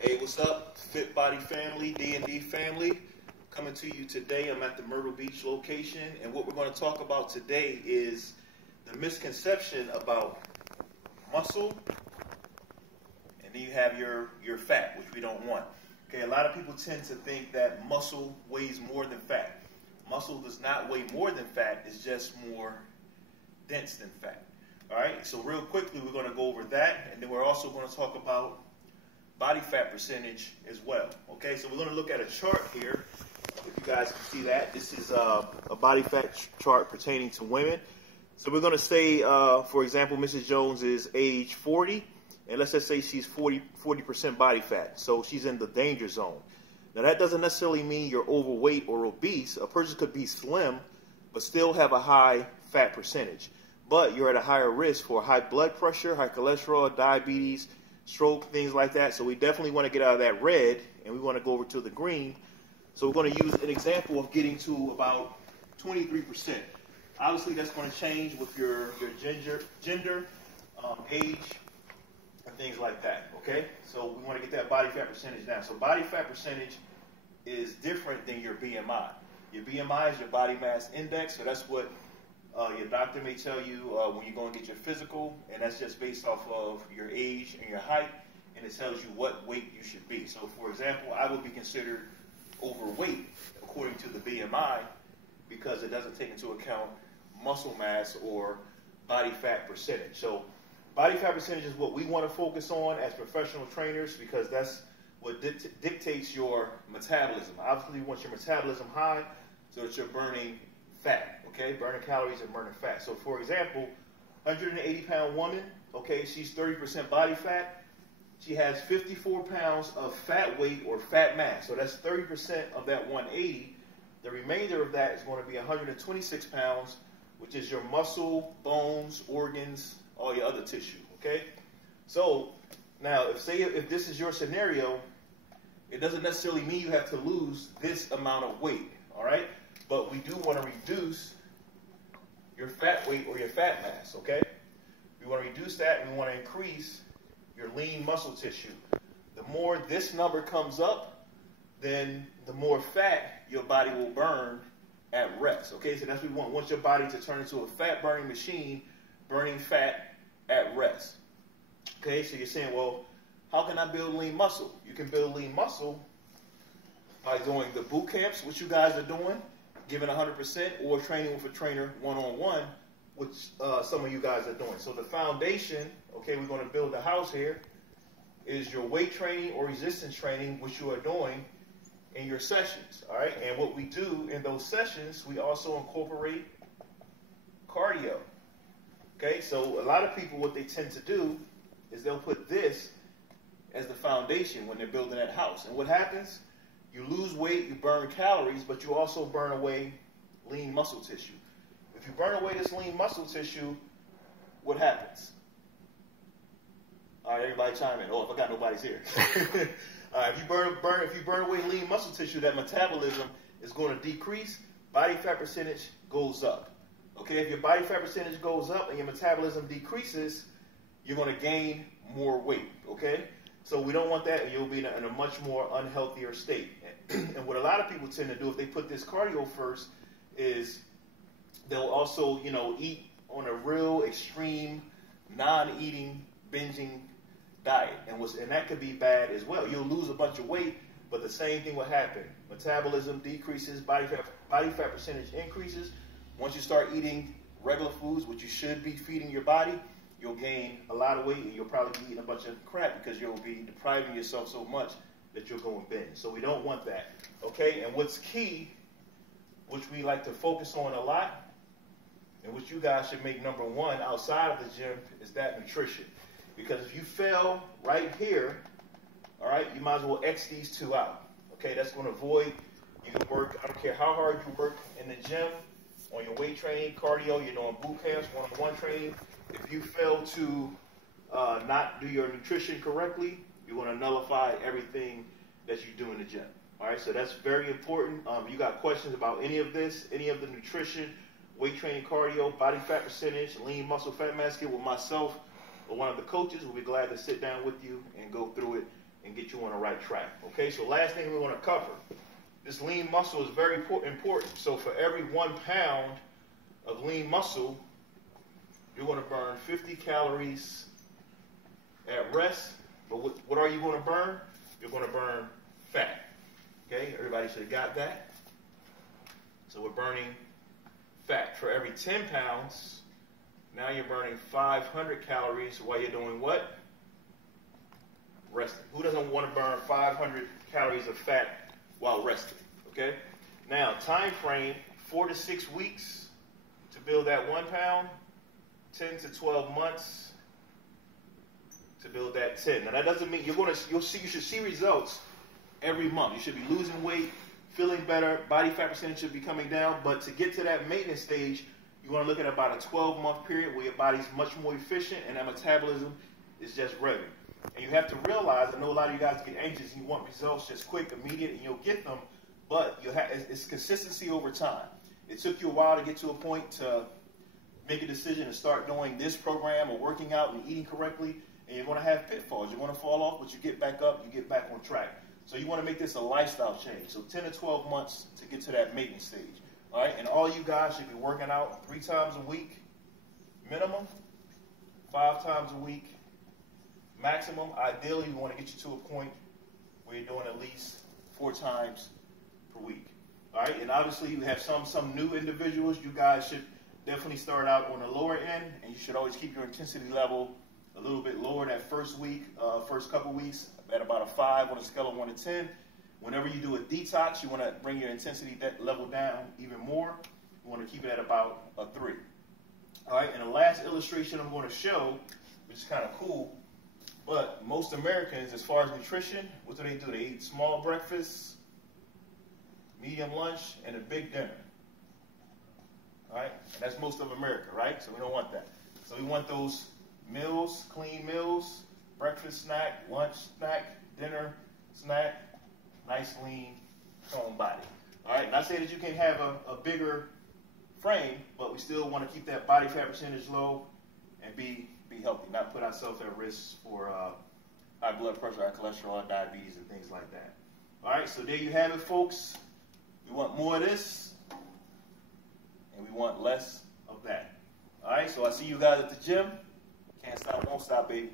Hey, what's up, Fit Body family, D&D family? Coming to you today. I'm at the Myrtle Beach location, and what we're going to talk about today is the misconception about muscle, and then you have your fat, which we don't want. Okay, a lot of people tend to think that muscle weighs more than fat. Muscle does not weigh more than fat, it's just more dense than fat. All right, so real quickly, we're going to go over that, and then we're also going to talk about body fat percentage as well. Okay, so we're going to look at a chart here. If you guys can see that, this is a body fat chart pertaining to women. So we're going to say, for example, Mrs. Jones is age 40, and let's just say she's 40% body fat. So she's in the danger zone. Now that doesn't necessarily mean you're overweight or obese. A person could be slim, but still have a high fat percentage. But you're at a higher risk for high blood pressure, high cholesterol, diabetes, stroke, things like that. So we definitely want to get out of that red, and we want to go over to the green. So we're going to use an example of getting to about 23%. Obviously, that's going to change with your gender, age, and things like that, okay? So we want to get that body fat percentage down. So body fat percentage is different than your BMI. Your BMI is your body mass index, so that's what your doctor may tell you when you go and get your physical, and that's just based off of your age and your height, and it tells you what weight you should be. So, for example, I would be considered overweight according to the BMI because it doesn't take into account muscle mass or body fat percentage. So, body fat percentage is what we want to focus on as professional trainers because that's what dictates your metabolism. Obviously, you want your metabolism high so that you're burning fat, okay? Burning calories and burning fat. So, for example, 180-pound woman, okay, she's 30% body fat. She has 54 pounds of fat weight or fat mass. So that's 30% of that 180. The remainder of that is going to be 126 pounds, which is your muscle, bones, organs, all your other tissue, okay? So, now, if this is your scenario, it doesn't necessarily mean you have to lose this amount of weight, all right? But we do want to reduce your fat weight or your fat mass, okay? We want to reduce that and we want to increase your lean muscle tissue. The more this number comes up, then the more fat your body will burn at rest, okay? So that's what we want. We want your body to turn into a fat-burning machine, burning fat at rest, okay? So you're saying, well, how can I build lean muscle? You can build lean muscle by doing the boot camps, which you guys are doing, giving 100%, or training with a trainer one-on-one, which some of you guys are doing. So the foundation, okay, we're going to build the house here, is your weight training or resistance training, which you are doing in your sessions, all right? And what we do in those sessions, we also incorporate cardio, okay? So a lot of people, what they tend to do is they'll put this as the foundation when they're building that house. And what happens? You lose weight, you burn calories, but you also burn away lean muscle tissue. If you burn away this lean muscle tissue, what happens? All right, everybody chime in. Oh, I forgot nobody's here. All right, if you burn away lean muscle tissue, that metabolism is going to decrease. Body fat percentage goes up. Okay, if your body fat percentage goes up and your metabolism decreases, you're going to gain more weight. Okay. So we don't want that, and you'll be in a much more unhealthier state. And what a lot of people tend to do if they put this cardio first is they'll also, eat on a real extreme, non-eating, binging diet. And that could be bad as well. You'll lose a bunch of weight, but the same thing will happen. Metabolism decreases, body fat percentage increases. Once you start eating regular foods, which you should be feeding your body, you'll gain a lot of weight, and you'll probably be eating a bunch of crap because you'll be depriving yourself so much that you'll go and binge. So we don't want that, okay? And what's key, which we like to focus on a lot, and which you guys should make number one outside of the gym, is that nutrition. Because if you fail right here, all right, you might as well X these two out, okay? That's going to avoid, you can work, I don't care how hard you work in the gym, on your weight training, cardio, you're doing boot camps, one-on-one training. If you fail to not do your nutrition correctly, you're going to nullify everything that you do in the gym. All right, so that's very important. You got questions about any of this, any of the nutrition, weight training, cardio, body fat percentage, lean muscle fat mass, get with myself or one of the coaches. We'll be glad to sit down with you and go through it and get you on the right track. Okay, so last thing we want to cover, this lean muscle is very important. So for every 1 pound of lean muscle, you're going to burn 50 calories at rest. But what are you going to burn? You're going to burn fat. Okay, everybody should have got that. So we're burning fat. For every 10 pounds, now you're burning 500 calories while you're doing what? Resting. Who doesn't want to burn 500 calories of fat while resting? Okay? Now, time frame, 4 to 6 weeks to build that 1 pound, 10 to 12 months to build that 10. Now, that doesn't mean you should see results every month. You should be losing weight, feeling better, body fat percentage should be coming down, but to get to that maintenance stage, you want to look at about a 12-month period where your body's much more efficient and that metabolism is just revving. And you have to realize, I know a lot of you guys get anxious and you want results just quick, immediate, and you'll get them, but it's consistency over time. It took you a while to get to a point to make a decision to start doing this program or working out and eating correctly, and you're going to have pitfalls. You're going to fall off, but you get back up, you get back on track. So you want to make this a lifestyle change. So 10 to 12 months to get to that maintenance stage. All right, and all you guys should be working out 3 times a week, minimum, 5 times a week, maximum. Ideally, we want to get you to a point where you're doing at least 4 times per week. All right, and obviously you have some new individuals. You guys should definitely start out on the lower end, and you should always keep your intensity level a little bit lower that first week, first couple weeks, at about a 5 on a scale of 1 to 10. Whenever you do a detox, you want to bring your intensity level down even more. You want to keep it at about a 3. All right, and the last illustration I'm going to show, which is kind of cool, but most Americans, as far as nutrition, what do? They eat small breakfast, medium lunch, and a big dinner. All right, and that's most of America, right? So we don't want that. So we want those meals, clean meals, breakfast snack, lunch snack, dinner snack, nice lean toned body. All right, not saying that you can have a bigger frame, but we still want to keep that body fat percentage low and be healthy, not put ourselves at risk for high blood pressure, high cholesterol, diabetes, and things like that. All right, so there you have it, folks. We want more of this, and we want less of that. All right, so I see you guys at the gym. Can't stop, won't stop, baby.